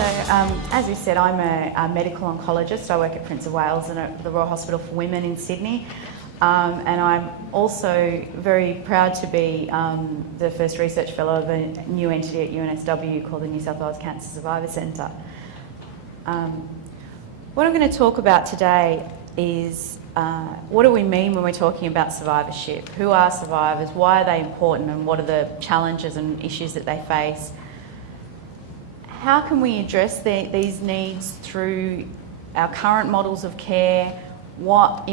As you said, I'm a medical oncologist. I work at Prince of Wales and at the Royal Hospital for Women in Sydney. And I'm also very proud to be the first research fellow of a new entity at UNSW called the New South Wales Cancer Survivors Centre. What I'm going to talk about today is what do we mean when we're talking about survivorship? Who are survivors? Why are they important? And what are the challenges and issues that they face? How can we address these needs through our current models of care? In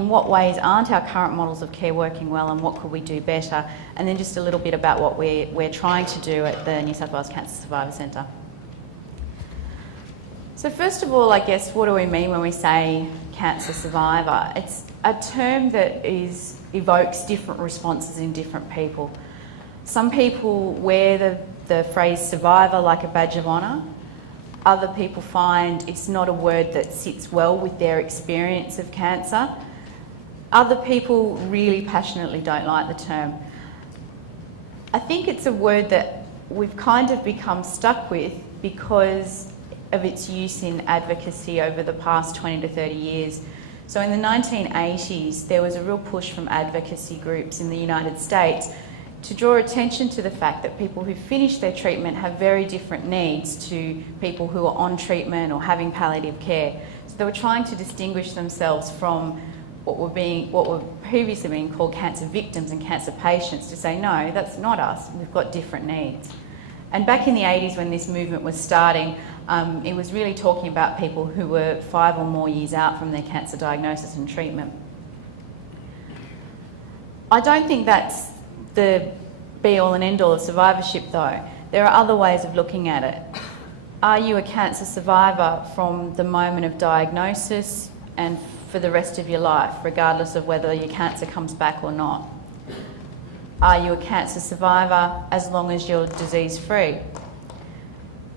what ways aren't our current models of care working well, and what could we do better? And then just a little bit about what we're trying to do at the New South Wales Cancer Survivors Centre. So first of all, I guess, what do we mean when we say cancer survivor? It's a term that evokes different responses in different people. Some people wear the phrase survivor like a badge of honour. Other people find it's not a word that sits well with their experience of cancer. Other people really passionately don't like the term. I think it's a word that we've kind of become stuck with because of its use in advocacy over the past 20 to 30 years. So in the 1980s, there was a real push from advocacy groups in the United States to draw attention to the fact that people who finish their treatment have very different needs to people who are on treatment or having palliative care. So they were trying to distinguish themselves from what were previously being called cancer victims and cancer patients, to say, no, that's not us, we've got different needs. And back in the 80s when this movement was starting, it was really talking about people who were 5 or more years out from their cancer diagnosis and treatment. I don't think that's the be-all and end-all of survivorship though. There are other ways of looking at it. Are you a cancer survivor from the moment of diagnosis and for the rest of your life, regardless of whether your cancer comes back or not? Are you a cancer survivor as long as you're disease-free?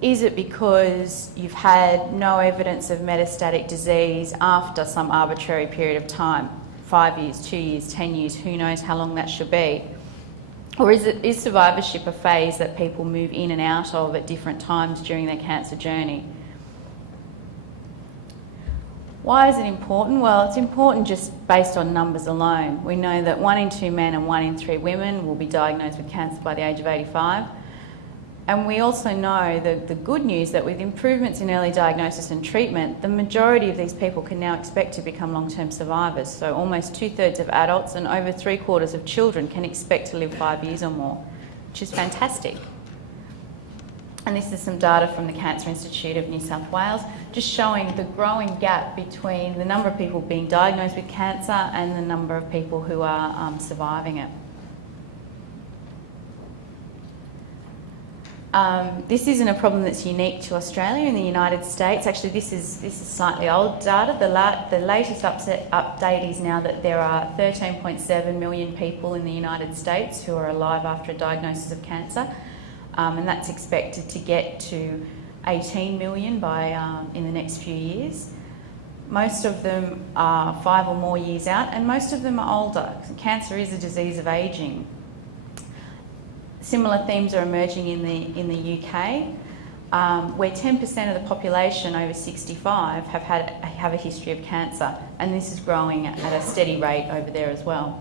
Is it because you've had no evidence of metastatic disease after some arbitrary period of time? 5 years, 2 years, 10 years, who knows how long that should be? Or is survivorship a phase that people move in and out of at different times during their cancer journey? Why is it important? Well, it's important just based on numbers alone. We know that 1 in 2 men and 1 in 3 women will be diagnosed with cancer by the age of 85. And we also know the good news that with improvements in early diagnosis and treatment, the majority of these people can now expect to become long-term survivors. So almost 2/3 of adults and over 3/4 of children can expect to live 5 years or more, which is fantastic. And this is some data from the Cancer Institute of New South Wales, just showing the growing gap between the number of people being diagnosed with cancer and the number of people who are surviving it. This isn't a problem that's unique to Australia. In the United States, actually this is slightly old data. The latest update is now that there are 13.7 million people in the United States who are alive after a diagnosis of cancer, and that's expected to get to 18 million in the next few years. Most of them are 5 or more years out, and most of them are older. Cancer is a disease of ageing. Similar themes are emerging in the UK, where 10% of the population over 65 have a history of cancer, and this is growing at a steady rate over there as well.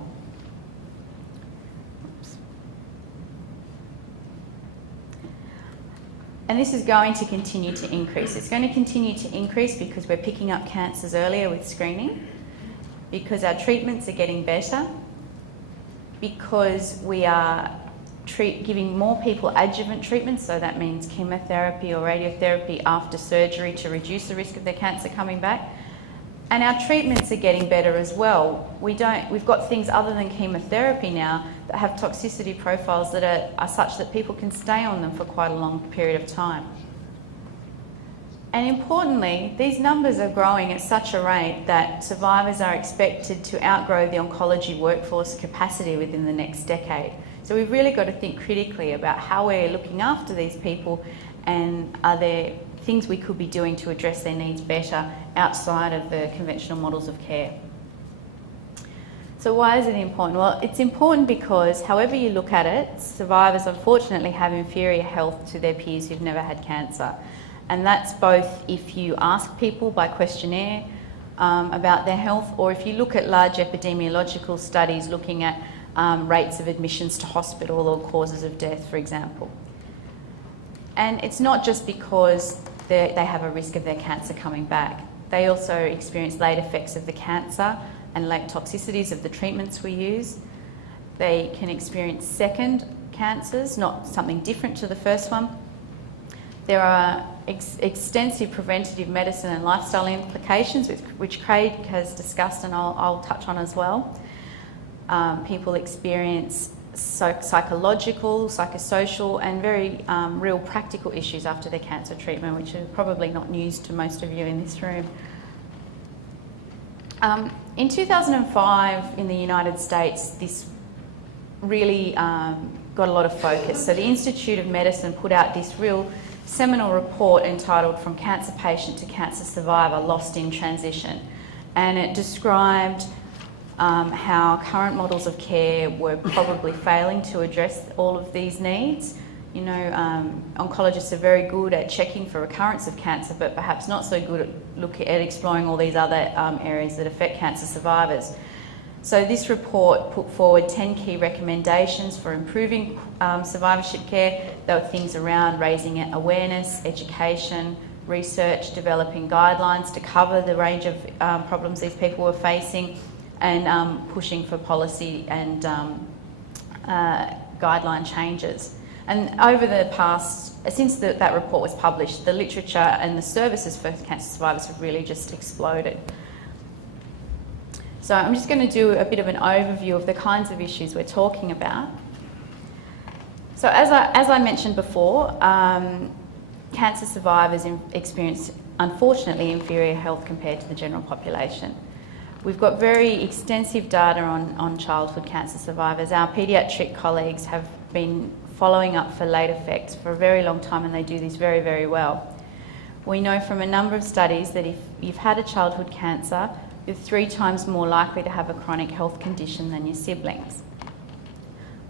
And this is going to continue to increase. It's going to continue to increase because we're picking up cancers earlier with screening, because our treatments are getting better, because we are giving more people adjuvant treatments, so that means chemotherapy or radiotherapy after surgery to reduce the risk of their cancer coming back. And our treatments are getting better as well. We've got things other than chemotherapy now that have toxicity profiles that are such that people can stay on them for quite a long period of time. And importantly, these numbers are growing at such a rate that survivors are expected to outgrow the oncology workforce capacity within the next decade. So we've really got to think critically about how we're looking after these people, and are there things we could be doing to address their needs better outside of the conventional models of care. So why is it important? Well, it's important because however you look at it, survivors unfortunately have inferior health to their peers who've never had cancer. And that's both if you ask people by questionnaire about their health, or if you look at large epidemiological studies looking at rates of admissions to hospital or causes of death, for example. And it's not just because they have a risk of their cancer coming back. They also experience late effects of the cancer and late toxicities of the treatments we use. They can experience second cancers, not something different to the first one. There are extensive preventative medicine and lifestyle implications, which Craig has discussed and I'll touch on as well. People experience psychological, psychosocial and very real practical issues after their cancer treatment, which are probably not news to most of you in this room. In 2005 in the United States, this really got a lot of focus. So the Institute of Medicine put out this real seminal report entitled From Cancer Patient to Cancer Survivor, Lost in Transition. And it described how current models of care were probably failing to address all of these needs. You know, oncologists are very good at checking for recurrence of cancer, but perhaps not so good at exploring all these other areas that affect cancer survivors. So this report put forward 10 key recommendations for improving survivorship care. There were things around raising awareness, education, research, developing guidelines to cover the range of problems these people were facing, and pushing for policy and guideline changes. And over the past, since that report was published, the literature and the services for cancer survivors have really just exploded. So I'm just going to do a bit of an overview of the kinds of issues we're talking about. So as I mentioned before, cancer survivors experience, unfortunately, inferior health compared to the general population. We've got very extensive data on childhood cancer survivors. Our paediatric colleagues have been following up for late effects for a very long time, and they do this very, very well. We know from a number of studies that if you've had a childhood cancer, you're 3 times more likely to have a chronic health condition than your siblings.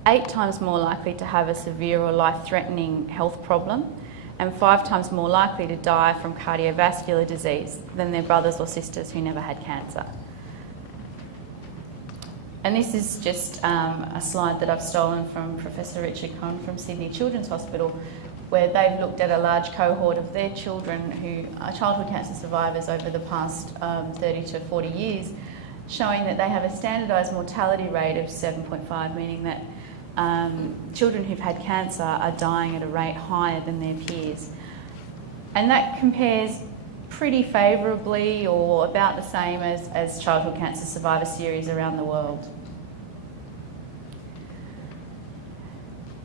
8 times more likely to have a severe or life-threatening health problem, and 5 times more likely to die from cardiovascular disease than their brothers or sisters who never had cancer. And this is just a slide that I've stolen from Professor Richard Cohen from Sydney Children's Hospital, where they've looked at a large cohort of their children who are childhood cancer survivors over the past 30 to 40 years, showing that they have a standardised mortality rate of 7.5, meaning that children who've had cancer are dying at a rate higher than their peers. And that compares pretty favourably or about the same as childhood cancer survivor series around the world.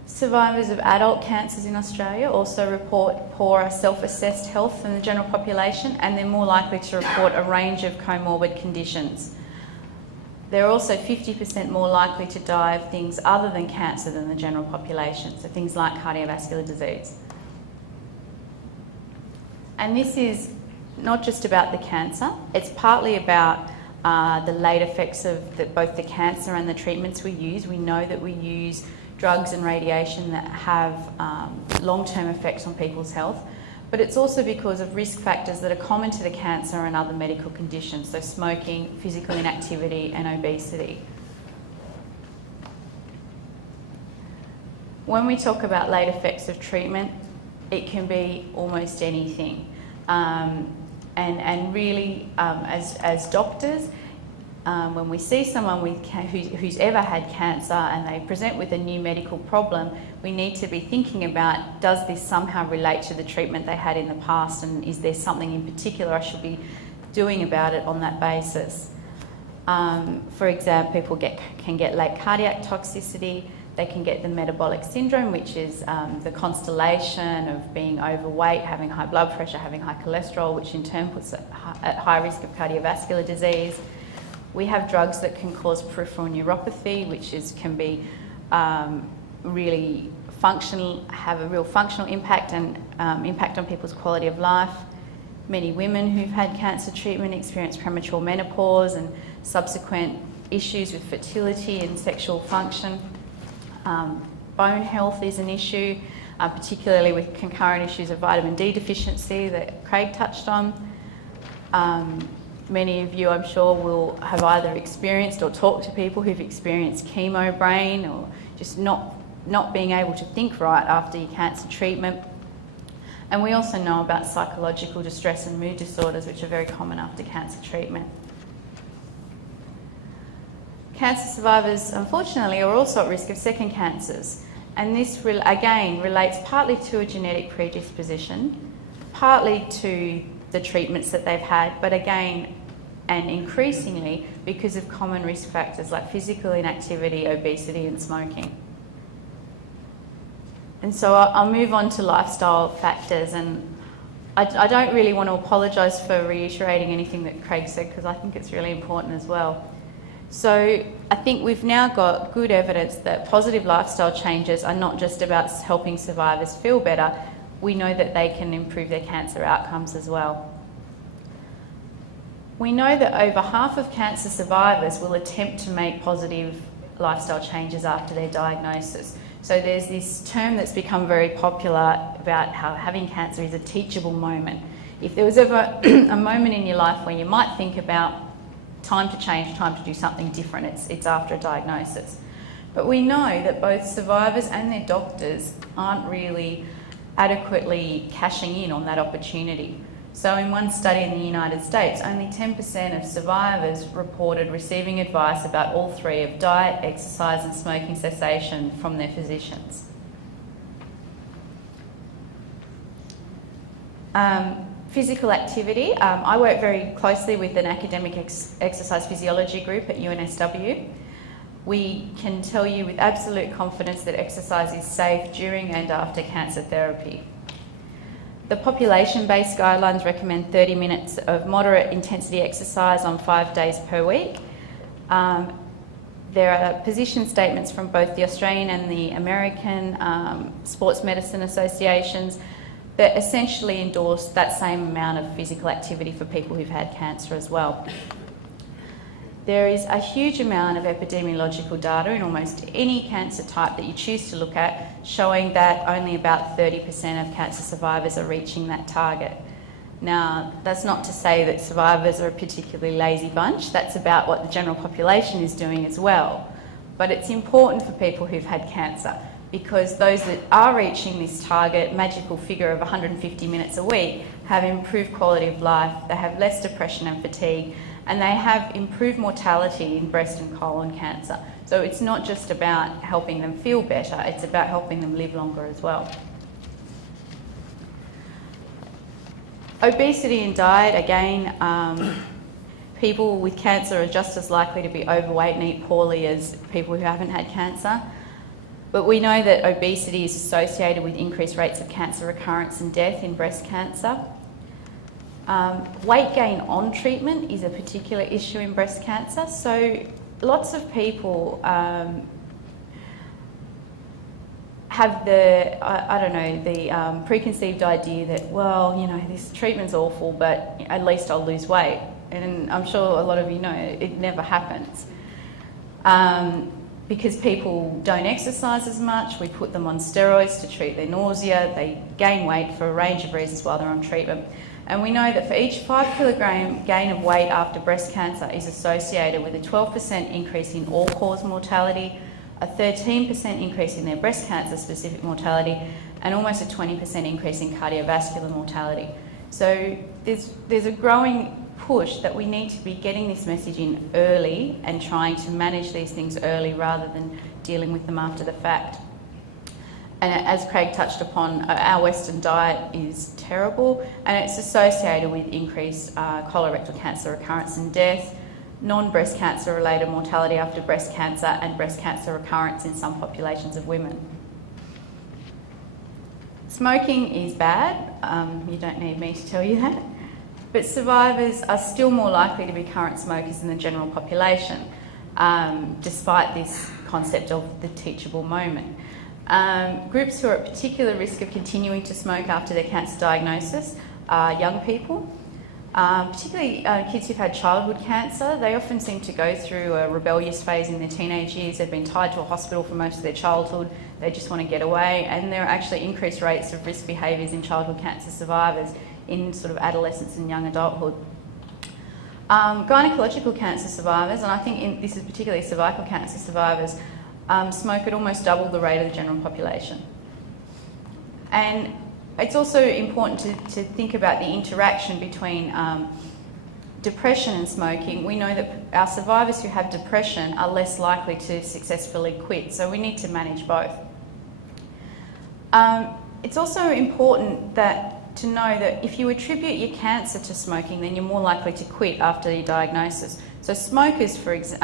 Survivors of adult cancers in Australia also report poorer self-assessed health than the general population, and they're more likely to report a range of comorbid conditions. They're also 50% more likely to die of things other than cancer than the general population, so things like cardiovascular disease. And this is not just about the cancer, it's partly about the late effects of both the cancer and the treatments we use. We know that we use drugs and radiation that have long-term effects on people's health, but it's also because of risk factors that are common to the cancer and other medical conditions, so smoking, physical inactivity and obesity. When we talk about late effects of treatment, it can be almost anything. And really, as doctors, when we see someone who's ever had cancer and they present with a new medical problem, we need to be thinking about, does this somehow relate to the treatment they had in the past, and is there something in particular I should be doing about it on that basis? For example, people can get late cardiac toxicity. They can get the metabolic syndrome, which is the constellation of being overweight, having high blood pressure, having high cholesterol, which in turn puts at high risk of cardiovascular disease. We have drugs that can cause peripheral neuropathy, which can be really functional, have a real functional impact and impact on people's quality of life. Many women who've had cancer treatment experience premature menopause and subsequent issues with fertility and sexual function. Bone health is an issue. particularly with concurrent issues of vitamin D deficiency that Craig touched on. Many of you, I'm sure, will have either experienced or talked to people who've experienced chemo brain, or just not being able to think right after your cancer treatment. And we also know about psychological distress and mood disorders, which are very common after cancer treatment. Cancer survivors, unfortunately, are also at risk of second cancers. And this, again, relates partly to a genetic predisposition, partly to the treatments that they've had, but again, and increasingly, because of common risk factors like physical inactivity, obesity and smoking. And so I'll move on to lifestyle factors, and I don't really want to apologise for reiterating anything that Craig said, because I think it's really important as well. So I think we've now got good evidence that positive lifestyle changes are not just about helping survivors feel better. We know that they can improve their cancer outcomes as well. We know that over half of cancer survivors will attempt to make positive lifestyle changes after their diagnosis. So there's this term that's become very popular about how having cancer is a teachable moment. If there was ever a moment in your life where you might think about time to change, time to do something different, it's after a diagnosis. But we know that both survivors and their doctors aren't really adequately cashing in on that opportunity. So in one study in the United States, only 10% of survivors reported receiving advice about all three of diet, exercise and smoking cessation from their physicians. Physical activity. I work very closely with an academic exercise physiology group at UNSW. We can tell you with absolute confidence that exercise is safe during and after cancer therapy. The population-based guidelines recommend 30 minutes of moderate intensity exercise on 5 days per week. There are position statements from both the Australian and the American sports medicine associations that essentially endorse that same amount of physical activity for people who've had cancer as well. There is a huge amount of epidemiological data in almost any cancer type that you choose to look at, showing that only about 30% of cancer survivors are reaching that target. Now, that's not to say that survivors are a particularly lazy bunch. That's about what the general population is doing as well. But it's important for people who've had cancer, because those that are reaching this target magical figure of 150 minutes a week have improved quality of life, they have less depression and fatigue, and they have improved mortality in breast and colon cancer. So it's not just about helping them feel better, it's about helping them live longer as well. Obesity and diet, again, people with cancer are just as likely to be overweight and eat poorly as people who haven't had cancer. But we know that obesity is associated with increased rates of cancer recurrence and death in breast cancer. Weight gain on treatment is a particular issue in breast cancer. So lots of people have the preconceived idea that, well, you know, this treatment's awful, but at least I'll lose weight. And I'm sure a lot of you know it never happens. Because people don't exercise as much, we put them on steroids to treat their nausea, they gain weight for a range of reasons while they're on treatment. And we know that for each 5 kilogram gain of weight after breast cancer is associated with a 12% increase in all-cause mortality, a 13% increase in their breast cancer specific mortality, and almost a 20% increase in cardiovascular mortality. So there's a growing push that we need to be getting this message in early and trying to manage these things early rather than dealing with them after the fact. And as Craig touched upon, our Western diet is terrible, and it's associated with increased colorectal cancer recurrence and death, non-breast cancer related mortality after breast cancer, and breast cancer recurrence in some populations of women. Smoking is bad, you don't need me to tell you that, but survivors are still more likely to be current smokers than the general population, despite this concept of the teachable moment. Groups who are at particular risk of continuing to smoke after their cancer diagnosis are young people, Particularly kids who've had childhood cancer, they often seem to go through a rebellious phase in their teenage years. They've been tied to a hospital for most of their childhood. They just want to get away, and there are actually increased rates of risk behaviours in childhood cancer survivors in sort of adolescence and young adulthood. Gynecological cancer survivors, and I think this is particularly cervical cancer survivors, smoke at almost double the rate of the general population. And it's also important to think about the interaction between depression and smoking. We know that our survivors who have depression are less likely to successfully quit, so we need to manage both. It's also important to know that if you attribute your cancer to smoking, then you're more likely to quit after your diagnosis. So smokers with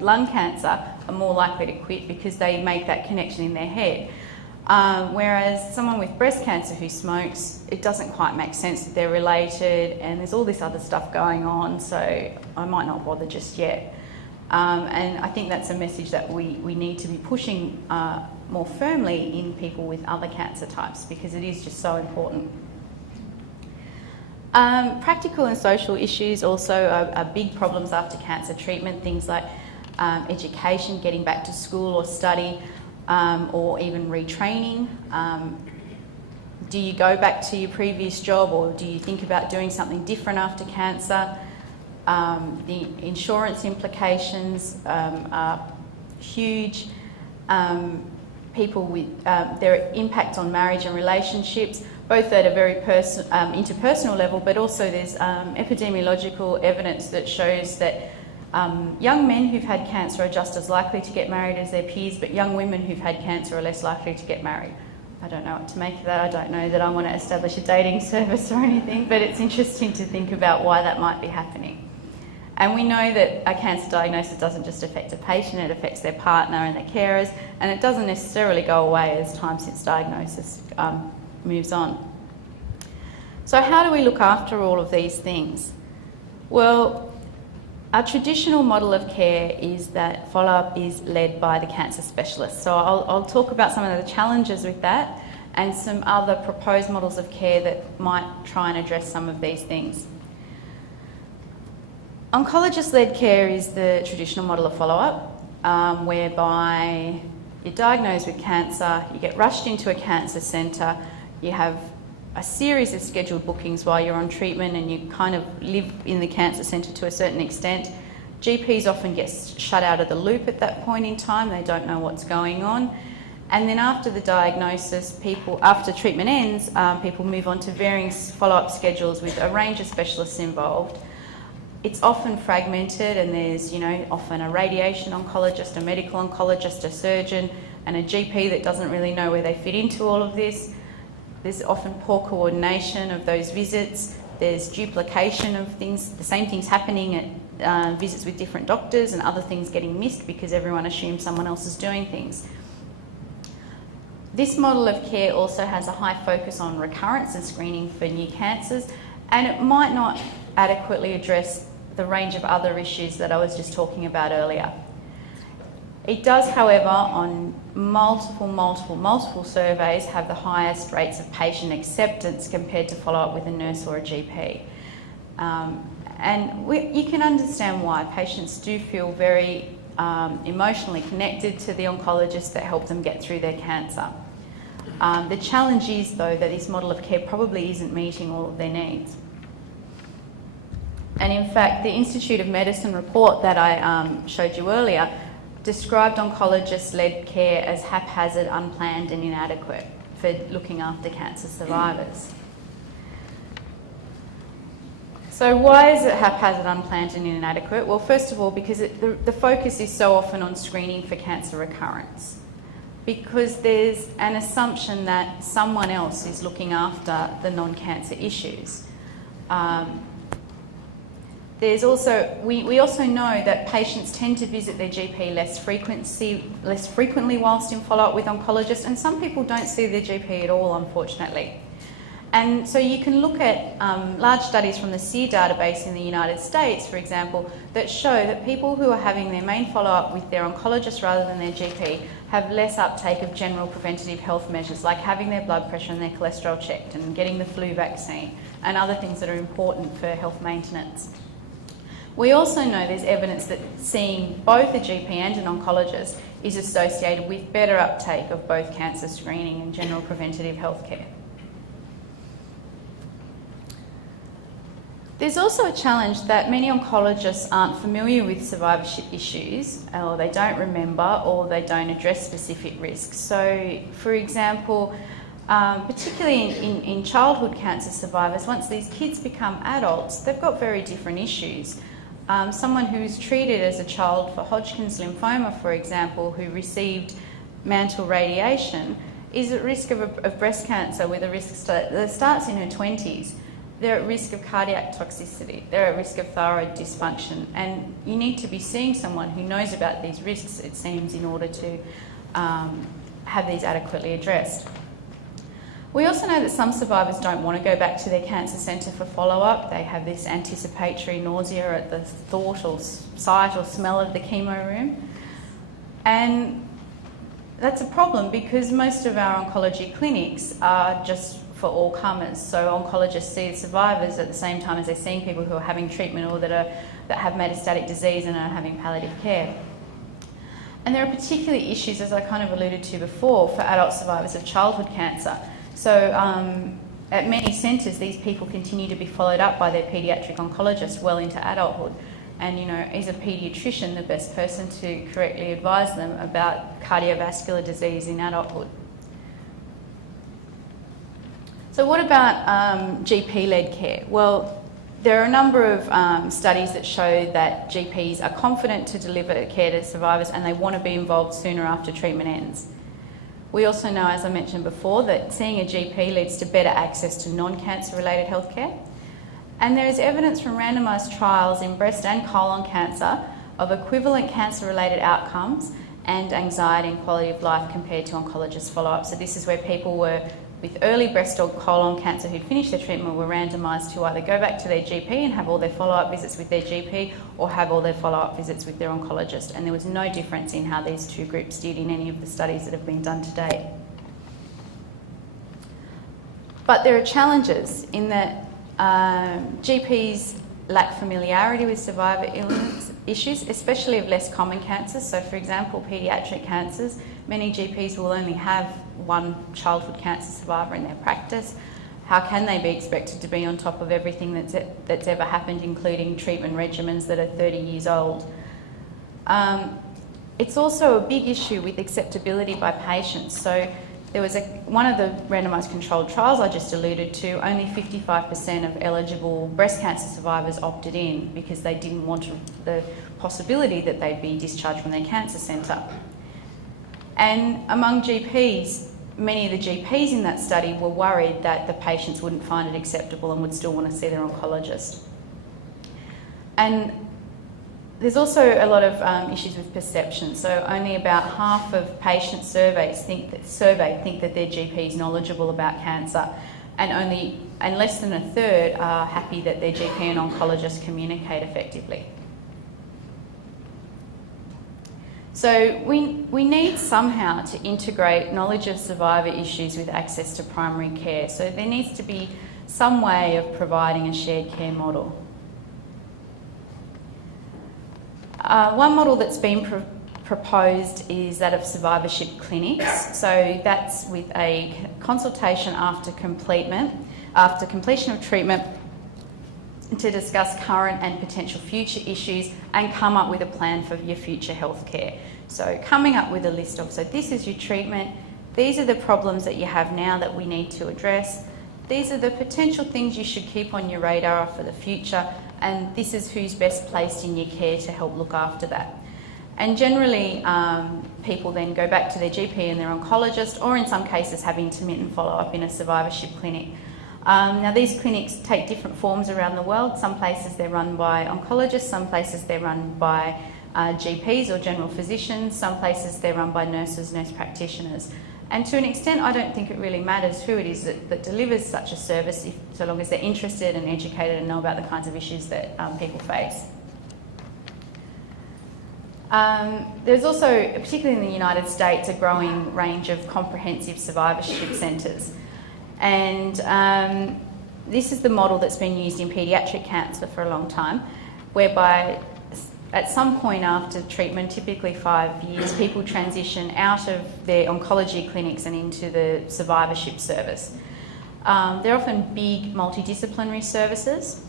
lung cancer are more likely to quit because they make that connection in their head. Whereas someone with breast cancer who smokes, it doesn't quite make sense that they're related, and there's all this other stuff going on, so I might not bother just yet. And I think that's a message that we need to be pushing more firmly in people with other cancer types, because it is just so important. Practical and social issues also are big problems after cancer treatment, things like education, getting back to school or study, or even retraining. Do you go back to your previous job, or do you think about doing something different after cancer? The insurance implications are huge. People with their impact on marriage and relationships, both at a very interpersonal level, but also there's epidemiological evidence that shows that young men who've had cancer are just as likely to get married as their peers, but young women who've had cancer are less likely to get married. I don't know what to make of that. I don't know that I want to establish a dating service or anything, but it's interesting to think about why that might be happening. And we know that a cancer diagnosis doesn't just affect a patient, it affects their partner and their carers, and it doesn't necessarily go away as time since diagnosis moves on. So how do we look after all of these things? Well, our traditional model of care is that follow-up is led by the cancer specialist. So I'll talk about some of the challenges with that and some other proposed models of care that might try and address some of these things. Oncologist-led care is the traditional model of follow-up, whereby you're diagnosed with cancer, you get rushed into a cancer centre, you have a series of scheduled bookings while you're on treatment, and you kind of live in the cancer centre to a certain extent. GPs often get shut out of the loop at that point in time, they don't know what's going on. And then after the diagnosis, after treatment ends, people move on to varying follow-up schedules with a range of specialists involved. It's often fragmented, and there's, often a radiation oncologist, a medical oncologist, a surgeon, and a GP that doesn't really know where they fit into all of this. There's often poor coordination of those visits. There's duplication of things, the same things happening at visits with different doctors, and other things getting missed because everyone assumes someone else is doing things. This model of care also has a high focus on recurrence and screening for new cancers, and it might not adequately address the range of other issues that I was just talking about earlier. It does, however, on multiple surveys, have the highest rates of patient acceptance compared to follow-up with a nurse or a GP. You can understand why. Patients do feel very emotionally connected to the oncologist that helped them get through their cancer. The challenge is, though, that this model of care probably isn't meeting all of their needs. And in fact, the Institute of Medicine report that I showed you earlier described oncologist-led care as haphazard, unplanned and inadequate for looking after cancer survivors. So why is it haphazard, unplanned and inadequate? Well, first of all, because the focus is so often on screening for cancer recurrence. Because there's an assumption that someone else is looking after the non-cancer issues. There's also, we also know that patients tend to visit their GP less frequently whilst in follow-up with oncologists, and some people don't see their GP at all, unfortunately. And so you can look at large studies from the SEER database in the United States, for example, that show that people who are having their main follow-up with their oncologist rather than their GP have less uptake of general preventative health measures like having their blood pressure and their cholesterol checked and getting the flu vaccine and other things that are important for health maintenance. We also know there's evidence that seeing both a GP and an oncologist is associated with better uptake of both cancer screening and general preventative health care. There's also a challenge that many oncologists aren't familiar with survivorship issues, or they don't remember, or they don't address specific risks. So, for example, particularly in childhood cancer survivors, once these kids become adults, they've got very different issues. Someone who's treated as a child for Hodgkin's lymphoma, for example, who received mantle radiation, is at risk of breast cancer with a risk that starts in her 20s. They're at risk of cardiac toxicity, they're at risk of thyroid dysfunction, and you need to be seeing someone who knows about these risks, it seems, in order to have these adequately addressed. We also know that some survivors don't want to go back to their cancer centre for follow-up. They have this anticipatory nausea at the thought or sight or smell of the chemo room. And that's a problem because most of our oncology clinics are just for all comers. So oncologists see the survivors at the same time as they're seeing people who are having treatment or that have metastatic disease and are having palliative care. And there are particular issues, as I kind of alluded to before, for adult survivors of childhood cancer. So at many centres, these people continue to be followed up by their paediatric oncologist well into adulthood. And, you know, is a paediatrician the best person to correctly advise them about cardiovascular disease in adulthood? So what about GP-led care? Well, there are a number of studies that show that GPs are confident to deliver care to survivors and they want to be involved sooner after treatment ends. We also know, as I mentioned before, that seeing a GP leads to better access to non-cancer related healthcare. And there is evidence from randomised trials in breast and colon cancer of equivalent cancer-related outcomes and anxiety and quality of life compared to oncologist follow-up. So this is where people were with early breast or colon cancer who'd finished their treatment were randomised to either go back to their GP and have all their follow-up visits with their GP or have all their follow-up visits with their oncologist. And there was no difference in how these two groups did in any of the studies that have been done to date. But there are challenges in that GPs lack familiarity with survivor illness issues, especially of less common cancers. So for example, paediatric cancers, many GPs will only have one childhood cancer survivor in their practice. How can they be expected to be on top of everything that's ever happened, including treatment regimens that are 30 years old? It's also a big issue with acceptability by patients. So there was one of the randomised controlled trials I just alluded to, only 55% of eligible breast cancer survivors opted in because they didn't want the possibility that they'd be discharged from their cancer centre. And among GPs, many of the GPs in that study were worried that the patients wouldn't find it acceptable and would still want to see their oncologist. And there's also a lot of issues with perception. So only about half of patient surveys think that their GP is knowledgeable about cancer, and less than a third are happy that their GP and oncologist communicate effectively. So we need somehow to integrate knowledge of survivor issues with access to primary care. So there needs to be some way of providing a shared care model. One model that's been proposed is that of survivorship clinics. So that's with a consultation after completion of treatment to discuss current and potential future issues and come up with a plan for your future health care. So coming up with a list of, so this is your treatment, these are the problems that you have now that we need to address, these are the potential things you should keep on your radar for the future, and this is who's best placed in your care to help look after that. And generally, people then go back to their GP and their oncologist, or in some cases have intermittent follow-up in a survivorship clinic. Now these clinics take different forms around the world. Some places they're run by oncologists, some places they're run by GPs or general physicians, some places they're run by nurses, nurse practitioners. And to an extent, I don't think it really matters who it is that delivers such a service, so long as they're interested and educated and know about the kinds of issues that people face. There's also, particularly in the United States, a growing range of comprehensive survivorship centres. And this is the model that's been used in paediatric cancer for a long time, whereby at some point after treatment, typically 5 years, people transition out of their oncology clinics and into the survivorship service. They're often big multidisciplinary services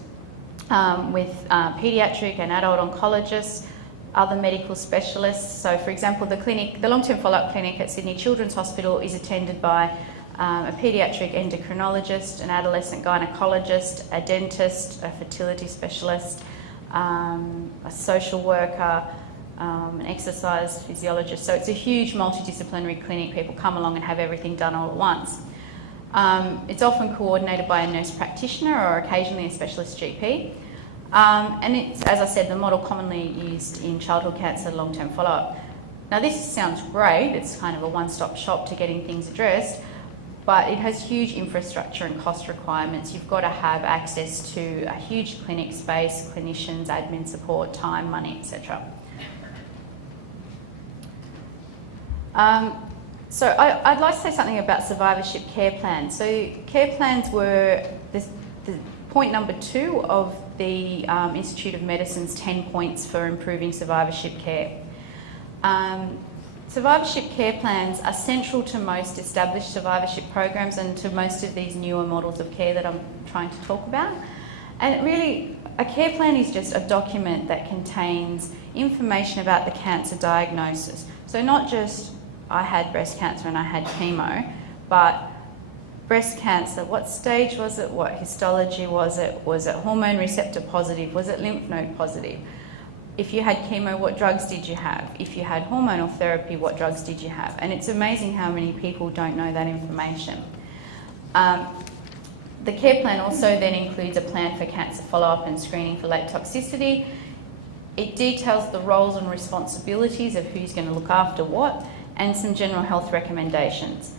with paediatric and adult oncologists, other medical specialists. So, for example, the long-term follow-up clinic at Sydney Children's Hospital is attended by a paediatric endocrinologist, an adolescent gynaecologist, a dentist, a fertility specialist, a social worker, an exercise physiologist. So it's a huge multidisciplinary clinic. People come along and have everything done all at once. It's often coordinated by a nurse practitioner or occasionally a specialist GP. And it's, as I said, the model commonly used in childhood cancer long-term follow-up. Now this sounds great. It's kind of a one-stop shop to getting things addressed, but it has huge infrastructure and cost requirements. You've got to have access to a huge clinic space, clinicians, admin support, time, money, etc. So I'd like to say something about survivorship care plans. So care plans were the point number 2 of the Institute of Medicine's 10 points for improving survivorship care. Survivorship care plans are central to most established survivorship programs and to most of these newer models of care that I'm trying to talk about. And really, a care plan is just a document that contains information about the cancer diagnosis. So not just I had breast cancer and I had chemo, but breast cancer, what stage was it, what histology was it hormone receptor positive, was it lymph node positive? If you had chemo, what drugs did you have? If you had hormonal therapy, what drugs did you have? And it's amazing how many people don't know that information. The care plan also then includes a plan for cancer follow-up and screening for late toxicity. It details the roles and responsibilities of who's going to look after what, and some general health recommendations.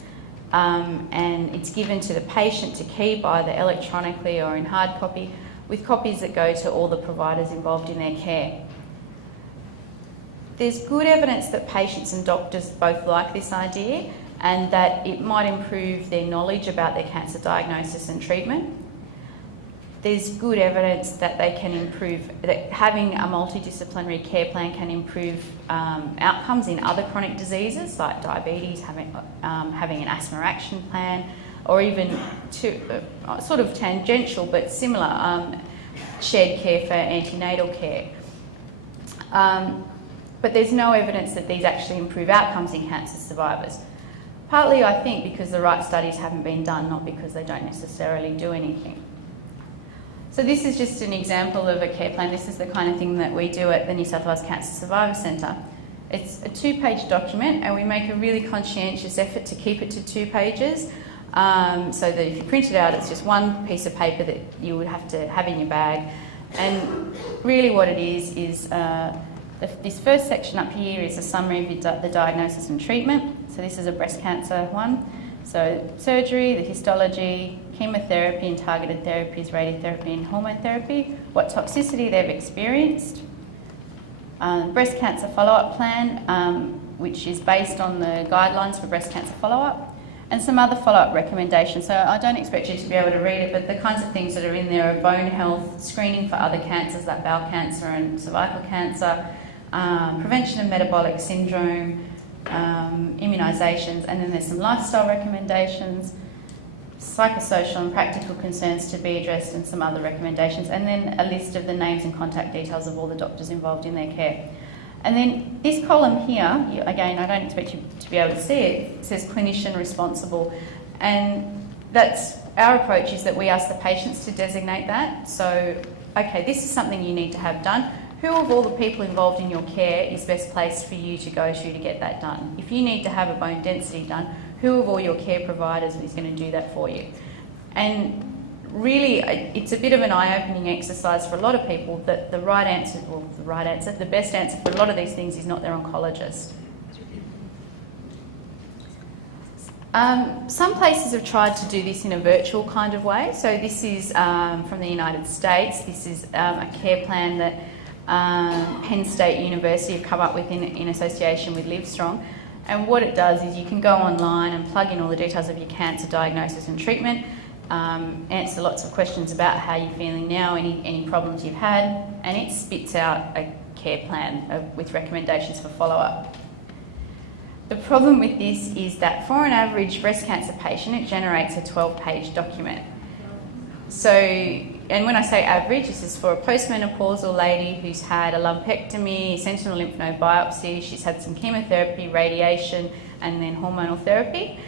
And it's given to the patient to keep either electronically or in hard copy, with copies that go to all the providers involved in their care. There's good evidence that patients and doctors both like this idea and that it might improve their knowledge about their cancer diagnosis and treatment. There's good evidence that they can improve, that having a multidisciplinary care plan can improve outcomes in other chronic diseases like diabetes, having an asthma action plan, or even sort of tangential but similar shared care for antenatal care. But there's no evidence that these actually improve outcomes in cancer survivors. Partly, I think, because the right studies haven't been done, not because they don't necessarily do anything. So this is just an example of a care plan. This is the kind of thing that we do at the New South Wales Cancer Survivors Centre. It's a 2-page document, and we make a really conscientious effort to keep it to 2 pages, so that if you print it out, it's just one piece of paper that you would have to have in your bag. And really what it is this first section up here is a summary of the diagnosis and treatment. So this is a breast cancer one. So surgery, the histology, chemotherapy and targeted therapies, radiotherapy and hormone therapy, what toxicity they've experienced, breast cancer follow-up plan, which is based on the guidelines for breast cancer follow-up, and some other follow-up recommendations. So I don't expect you to be able to read it, but the kinds of things that are in there are bone health, screening for other cancers like bowel cancer and cervical cancer, prevention of metabolic syndrome, immunisations, and then there's some lifestyle recommendations, psychosocial and practical concerns to be addressed, and some other recommendations, and then a list of the names and contact details of all the doctors involved in their care. And then this column here, again, I don't expect you to be able to see it, says clinician responsible, and that's our approach is that we ask the patients to designate that. So, okay, this is something you need to have done. Who of all the people involved in your care is best placed for you to go to get that done? If you need to have a bone density done, who of all your care providers is going to do that for you? And really, it's a bit of an eye-opening exercise for a lot of people that the best answer for a lot of these things is not their oncologist. Some places have tried to do this in a virtual kind of way. So this is from the United States. This is a care plan that Penn State University have come up with in association with Livestrong. And what it does is you can go online and plug in all the details of your cancer diagnosis and treatment, answer lots of questions about how you're feeling now, any problems you've had, and it spits out a care plan with recommendations for follow-up. The problem with this is that for an average breast cancer patient, it generates a 12-page document. So, and when I say average, this is for a postmenopausal lady who's had a lumpectomy, sentinel lymph node biopsy, she's had some chemotherapy, radiation, and then hormonal therapy.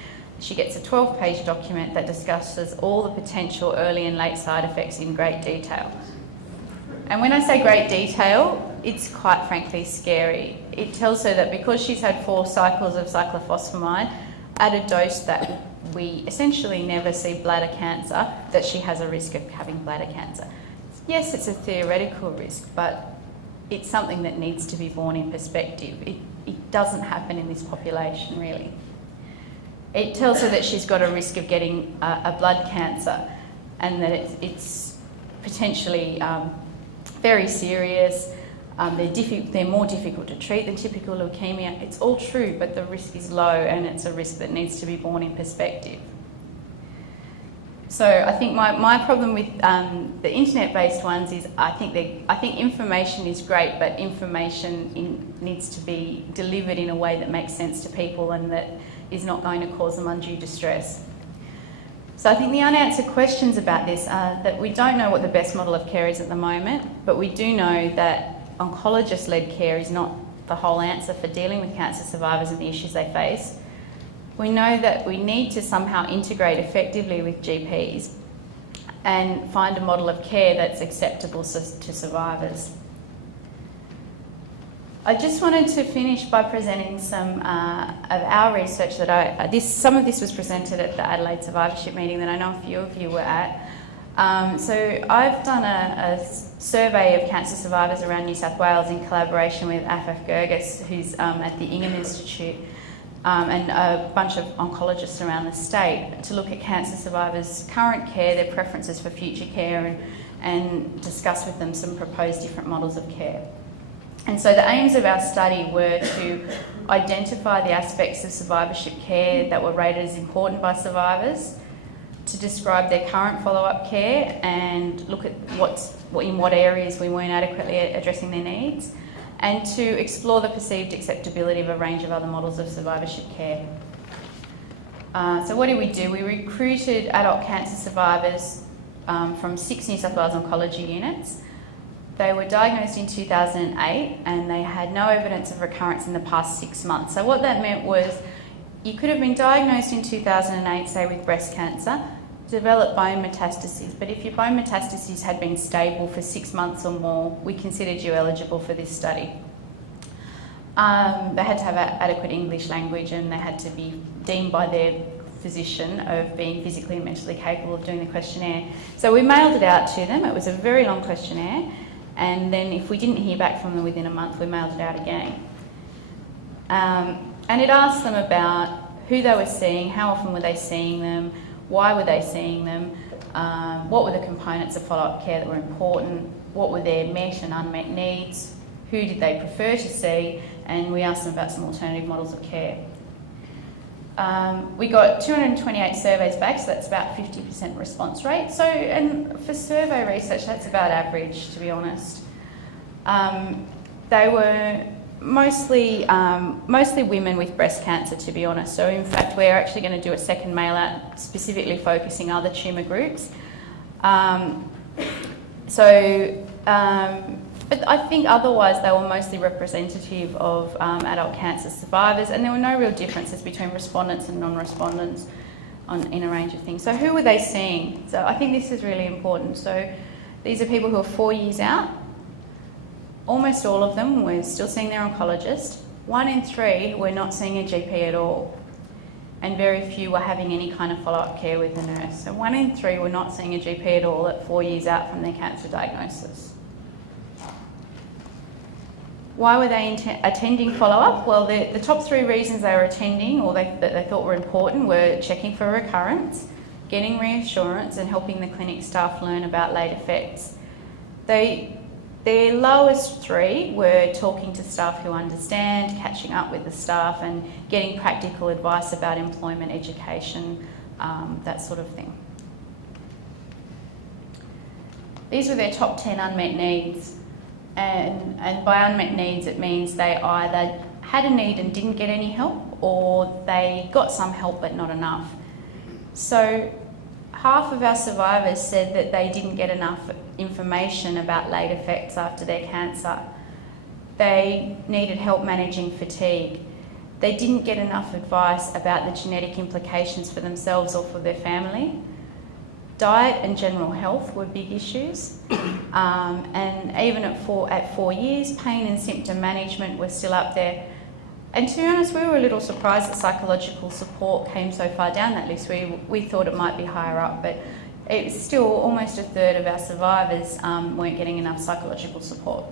She gets a 12-page document that discusses all the potential early and late side effects in great detail. And when I say great detail, it's quite frankly scary. It tells her that because she's had 4 cycles of cyclophosphamide at a dose that we essentially never see bladder cancer, that she has a risk of having bladder cancer. Yes, it's a theoretical risk, but it's something that needs to be borne in perspective. It doesn't happen in this population, really. It tells her that she's got a risk of getting a blood cancer and that it's potentially very serious. They're more difficult to treat than typical leukemia. It's all true, but the risk is low and it's a risk that needs to be borne in perspective. So I think my problem with the internet-based ones is I think information is great, but information needs to be delivered in a way that makes sense to people and that is not going to cause them undue distress. So I think the unanswered questions about this are that we don't know what the best model of care is at the moment, but we do know that oncologist-led care is not the whole answer for dealing with cancer survivors and the issues they face. We know that we need to somehow integrate effectively with GPs and find a model of care that's acceptable to survivors. I just wanted to finish by presenting some of our research that some of this was presented at the Adelaide Survivorship meeting that I know a few of you were at. So I've done a survey of cancer survivors around New South Wales in collaboration with Afaf Gerges, who's at the Ingham Institute, and a bunch of oncologists around the state to look at cancer survivors' current care, their preferences for future care, and discuss with them some proposed different models of care. And so the aims of our study were to identify the aspects of survivorship care that were rated as important by survivors, to describe their current follow-up care and look at in what areas we weren't adequately addressing their needs, and to explore the perceived acceptability of a range of other models of survivorship care. So what did we do? We recruited adult cancer survivors from 6 New South Wales oncology units. They were diagnosed in 2008 and they had no evidence of recurrence in the past 6 months. So what that meant was you could have been diagnosed in 2008, say with breast cancer, developed bone metastases, but if your bone metastases had been stable for 6 months or more, we considered you eligible for this study. They had to have adequate English language and they had to be deemed by their physician of being physically and mentally capable of doing the questionnaire. So we mailed it out to them. It was a very long questionnaire, and then if we didn't hear back from them within a month, we mailed it out again. And it asked them about who they were seeing, how often were they seeing them, why were they seeing them, what were the components of follow-up care that were important, what were their met and unmet needs, who did they prefer to see, and we asked them about some alternative models of care. We got 228 surveys back, so that's about 50% response rate. So, and for survey research, that's about average, to be honest. They were mostly women with breast cancer, to be honest. So in fact, we're actually going to do a second mail out specifically focusing other tumour groups. But I think otherwise they were mostly representative of adult cancer survivors, and there were no real differences between respondents and non-respondents in a range of things. So who were they seeing? So I think this is really important. So these are people who are 4 years out. Almost all of them were still seeing their oncologist. 1 in 3 were not seeing a GP at all. And very few were having any kind of follow-up care with a nurse. So 1 in 3 were not seeing a GP at all at 4 years out from their cancer diagnosis. Why were they attending follow-up? Well, the top 3 reasons they were attending or that they thought were important were checking for recurrence, getting reassurance, and helping the clinic staff learn about late effects. Their their lowest three were talking to staff who understand, catching up with the staff and getting practical advice about employment, education, that sort of thing. These were their top 10 unmet needs. And by unmet needs, it means they either had a need and didn't get any help, or they got some help but not enough. So half of our survivors said that they didn't get enough information about late effects after their cancer. They needed help managing fatigue. They didn't get enough advice about the genetic implications for themselves or for their family. Diet and general health were big issues. And even at 4 years, pain and symptom management were still up there. And to be honest, we were a little surprised that psychological support came so far down that list. We thought it might be higher up, but it was still almost a third of our survivors weren't getting enough psychological support.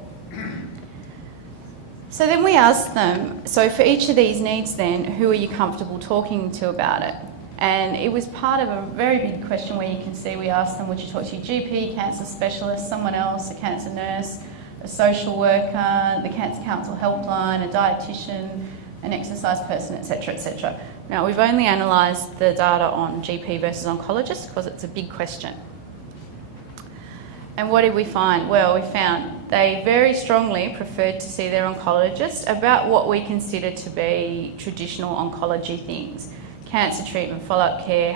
So then we asked them, so for each of these needs then, who are you comfortable talking to about it? And it was part of a very big question where you can see we asked them, would you talk to your GP, cancer specialist, someone else, a cancer nurse, a social worker, the Cancer Council helpline, a dietitian, an exercise person, etc., etc. Now, we've only analysed the data on GP versus oncologist because it's a big question. And what did we find? Well, we found they very strongly preferred to see their oncologist about what we consider to be traditional oncology things. Cancer treatment, follow-up care,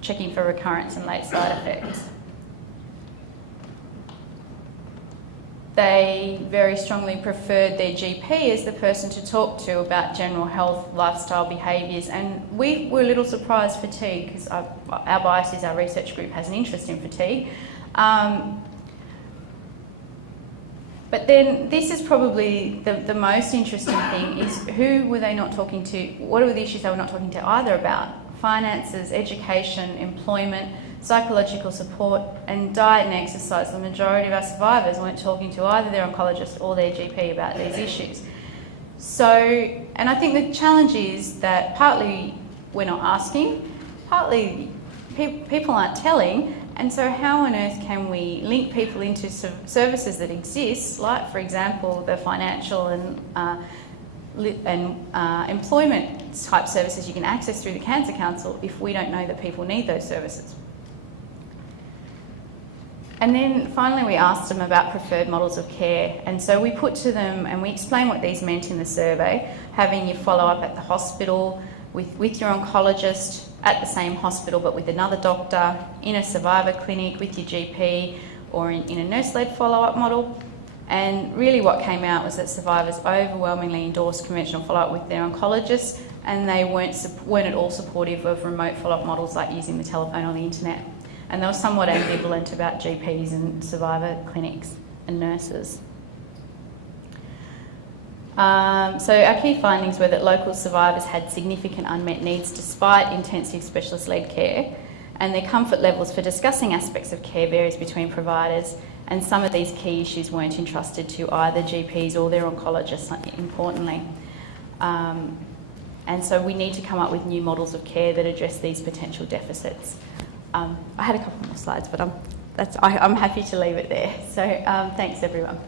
checking for recurrence and late side effects. They very strongly preferred their GP as the person to talk to about general health, lifestyle behaviours, and we were a little surprised fatigue, because our bias is our research group has an interest in fatigue. But then this is probably the most interesting thing, is who were they not talking to? What were the issues they were not talking to either about? Finances, education, employment, psychological support, and diet and exercise. The majority of our survivors weren't talking to either their oncologist or their GP about these issues. So, and I think the challenge is that partly we're not asking, partly people aren't telling, and so how on earth can we link people into services that exist, like, for example, the financial and employment type services you can access through the Cancer Council, if we don't know that people need those services? And then finally we asked them about preferred models of care, and so we put to them, and we explained what these meant in the survey, having you follow up at the hospital with your oncologist, at the same hospital but with another doctor, in a survivor clinic with your GP, or in a nurse-led follow-up model. And really what came out was that survivors overwhelmingly endorsed conventional follow-up with their oncologist, and they weren't at all supportive of remote follow-up models like using the telephone or the internet. And they were somewhat ambivalent about GPs and survivor clinics and nurses. So our key findings were that local survivors had significant unmet needs despite intensive specialist-led care, and their comfort levels for discussing aspects of care varies between providers, and some of these key issues weren't entrusted to either GPs or their oncologists, importantly. And so we need to come up with new models of care that address these potential deficits. I had a couple more slides, but I'm happy to leave it there. So thanks, everyone.